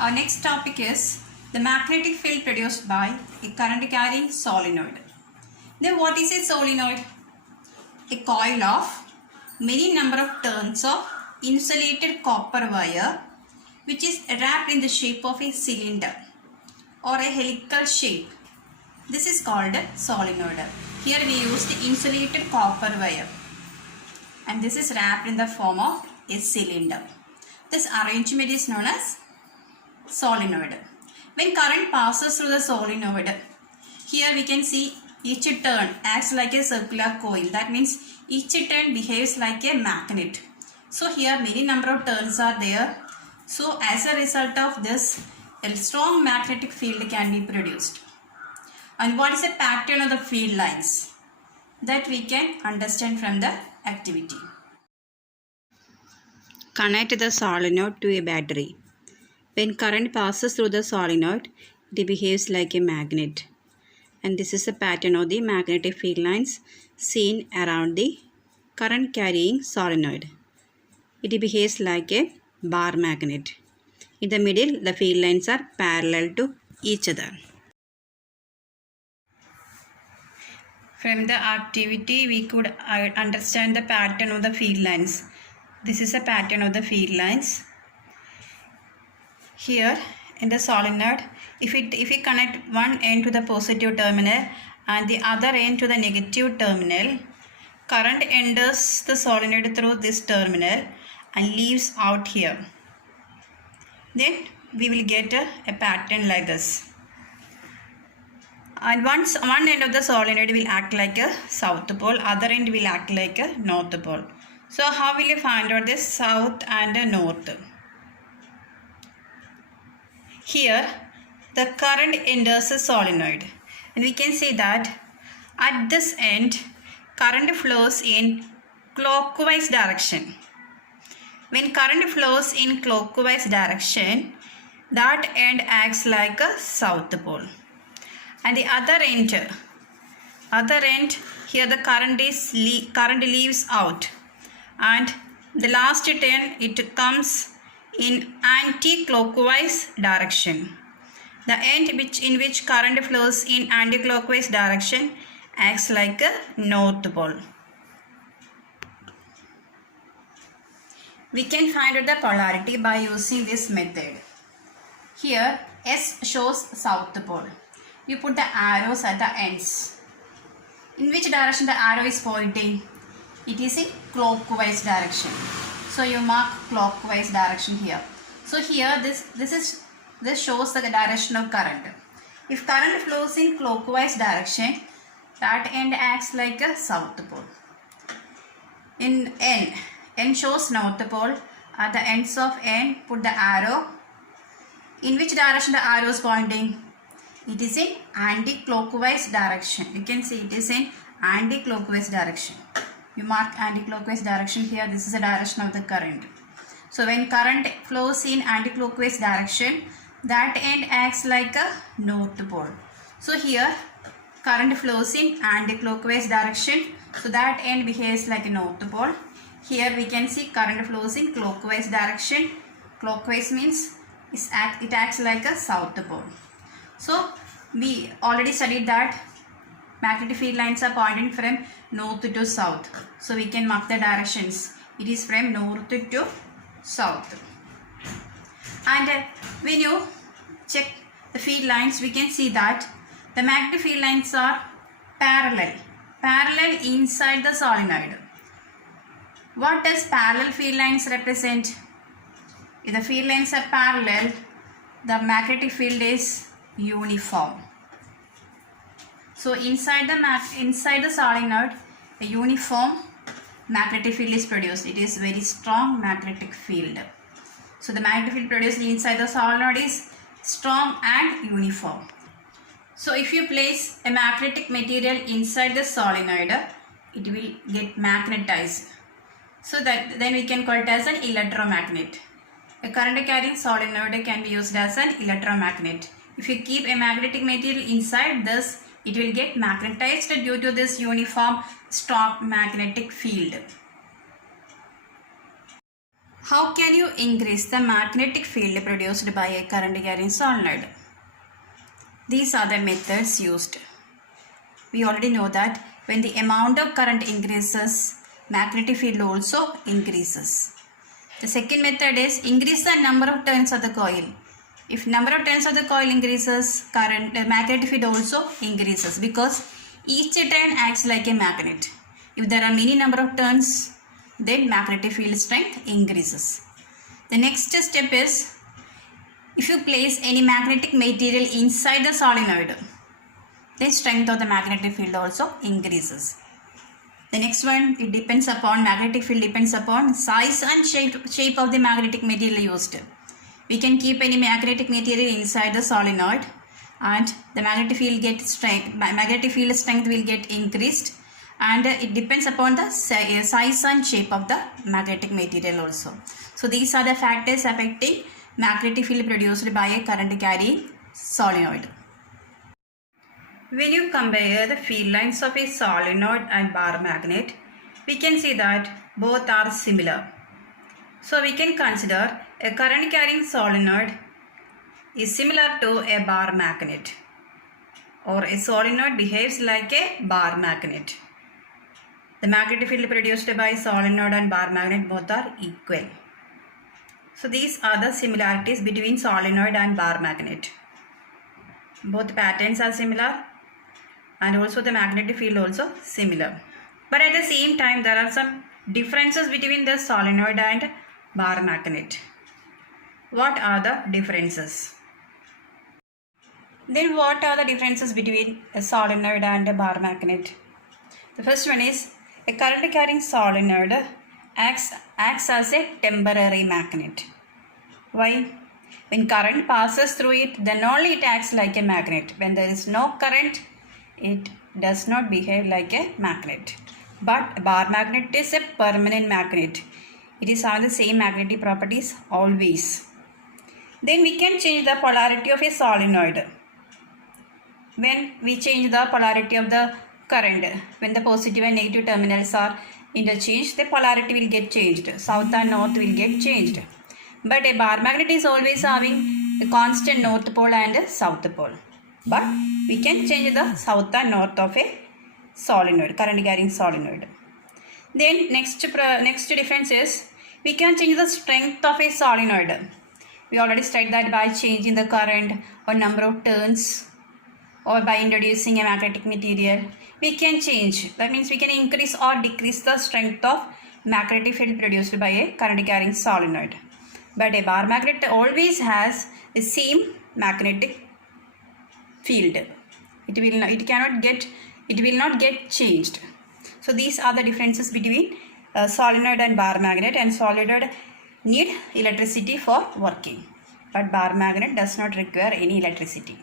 Our next topic is the magnetic field produced by a current carrying solenoid. Then what is a solenoid? A coil of many number of turns of insulated copper wire which is wrapped in the shape of a cylinder or a helical shape. This is called a solenoid. Here we use the insulated copper wire and this is wrapped in the form of a cylinder. This arrangement is known as solenoid. When current passes through the solenoid, here we can see each turn acts like a circular coil. That means each turn behaves like a magnet. So here many number of turns are there. So as a result of this, a strong magnetic field can be produced. And what is the pattern of the field lines? That we can understand from the activity. Connect the solenoid to a battery. When current passes through the solenoid, it behaves like a magnet. And this is a pattern of the magnetic field lines seen around the current carrying solenoid. It behaves like a bar magnet. In the middle, the field lines are parallel to each other. From the activity, we could understand the pattern of the field lines. This is a pattern of the field lines. Here in the solenoid, if we connect one end to the positive terminal and the other end to the negative terminal, current enters the solenoid through this terminal and leaves out here. Then we will get a pattern like this. And once one end of the solenoid will act like a south pole, other end will act like a north pole. So how will you find out this south and north? Here the current enters a solenoid and we can say that at this end current flows in clockwise direction. When current flows in clockwise direction, that end acts like a south pole. And the other end here the current leaves out, and the last turn it comes in anti-clockwise direction. The end in which current flows in anti-clockwise direction acts like a north pole. We can find out the polarity by using this method. Here S shows south pole. You put the arrows at the ends. In which direction the arrow is pointing? It is in clockwise direction. So you mark clockwise direction here. So here this shows the direction of current. If current flows in clockwise direction, that end acts like a south pole. In N shows north pole. At the ends of N, put the arrow. In which direction the arrow is pointing? It is in anti-clockwise direction. You can see it is in anti-clockwise direction. You mark anti-clockwise direction here. This is the direction of the current. So when current flows in anti-clockwise direction, that end acts like a north pole. So here current flows in anti-clockwise direction. So that end behaves like a north pole. Here we can see current flows in clockwise direction. Clockwise means it acts like a south pole. So we already studied that magnetic field lines are pointing from north to south. So we can mark the directions. It is from north to south. And when you check the field lines, we can see that the magnetic field lines are parallel inside the solenoid. What does parallel field lines represent? If the field lines are parallel, the magnetic field is uniform. So inside the solenoid, a uniform magnetic field is produced. It is very strong magnetic field. So the magnetic field produced inside the solenoid is strong and uniform. So if you place a magnetic material inside the solenoid, it will get magnetized. So that then we can call it as an electromagnet. A current carrying solenoid can be used as an electromagnet. If you keep a magnetic material inside this, it will get magnetized due to this uniform strong magnetic field. How can you increase the magnetic field produced by a current carrying solenoid? These are the methods used. We already know that when the amount of current increases, magnetic field also increases. The second method is increase the number of turns of the coil. If number of turns of the coil increases, magnetic field also increases because each turn acts like a magnet. If there are many number of turns, then magnetic field strength increases. The next step is if you place any magnetic material inside the solenoid, the strength of the magnetic field also increases. The next one, magnetic field depends upon size and shape of the magnetic material used. We can keep any magnetic material inside the solenoid and the magnetic field strength will get increased, and it depends upon the size and shape of the magnetic material also. So these are the factors affecting magnetic field produced by a current carrying solenoid. When you compare the field lines of a solenoid and bar magnet, we can see that both are similar. So we can consider a current carrying solenoid is similar to a bar magnet, or a solenoid behaves like a bar magnet. The magnetic field produced by solenoid and bar magnet both are equal. So these are the similarities between solenoid and bar magnet. Both patterns are similar and also the magnetic field also similar. But at the same time there are some differences between the solenoid and bar magnet. What are the differences? Then what are the differences between a solenoid and a bar magnet? The first one is a current carrying solenoid acts as a temporary magnet. Why? When current passes through it, then only it acts like a magnet. When there is no current, it does not behave like a magnet. But a bar magnet is a permanent magnet. It is having the same magnetic properties always. Then we can change the polarity of a solenoid. When we change the polarity of the current, when the positive and negative terminals are interchanged, the polarity will get changed. South and north will get changed. But a bar magnet is always having a constant north pole and south pole. But we can change the south and north of a solenoid, current carrying solenoid. Then next difference is we can change the strength of a solenoid. We already studied that by changing the current or number of turns, or by introducing a magnetic material, we can change. That means we can increase or decrease the strength of magnetic field produced by a current carrying solenoid. But a bar magnet always has the same magnetic field. It will not get changed. So these are the differences between solenoid and bar magnet. And solenoid need electricity for working, but bar magnet does not require any electricity.